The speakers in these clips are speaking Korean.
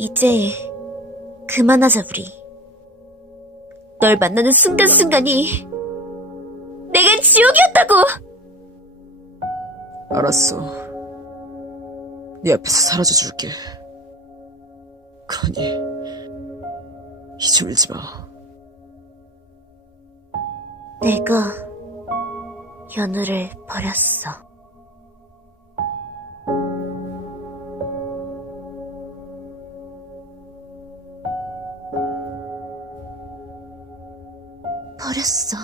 이제 그만하자 우리. 널 만나는 순간순간이 내겐 지옥이었다고. 알았어. 네 앞에서 사라져 줄게. 그러니 이제 울지 마. 내가 연우를. 버렸어. 버렸어.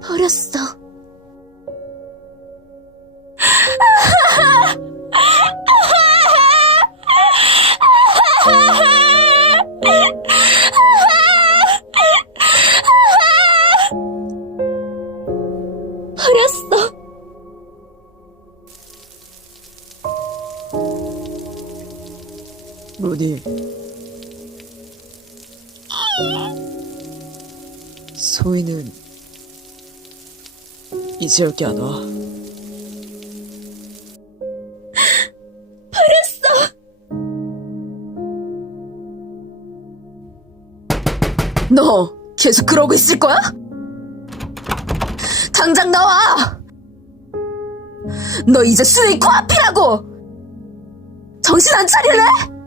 버렸어. 루니. 소희는 이제 여기 안 와. 버렸어. 너 계속 그러고 있을 거야? 당장 나와! 너 이제 수희 코앞이라고! 정신 안 차릴래?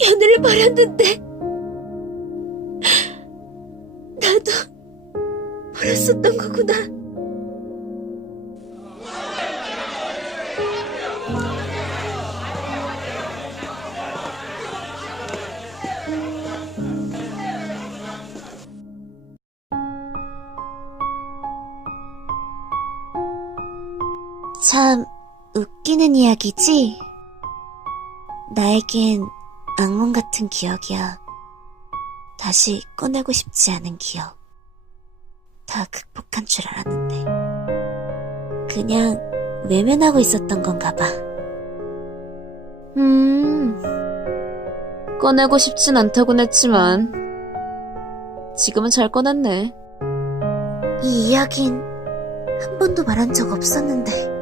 연우를 버렸는데 나도 버렸었던 거구나. 참 웃기는 이야기지? 나에겐 악몽 같은 기억이야. 다시 꺼내고 싶지 않은 기억. 다 극복한 줄 알았는데. 그냥 외면하고 있었던 건가 봐. 음, 꺼내고 싶진 않다곤 했지만, 지금은 잘 꺼냈네. 이 이야긴 한 번도 말한 적 없었는데.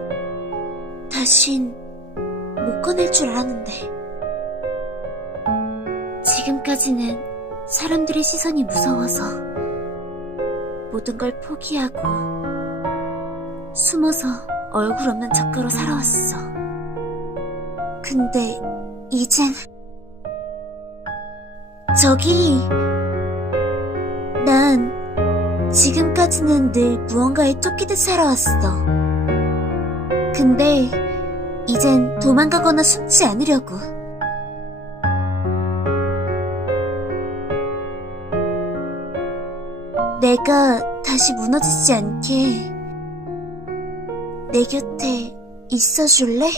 다신 못 꺼낼 줄 알았는데. 지금까지는 사람들의 시선이 무서워서 모든 걸 포기하고 숨어서 얼굴 없는 작가로 살아왔어. 근데 이젠 저기 난 지금까지는 늘 무언가에 쫓기듯 살아왔어. 근데 이젠 도망가거나 숨지 않으려고. 내가 다시 무너지지 않게 내 곁에 있어 줄래?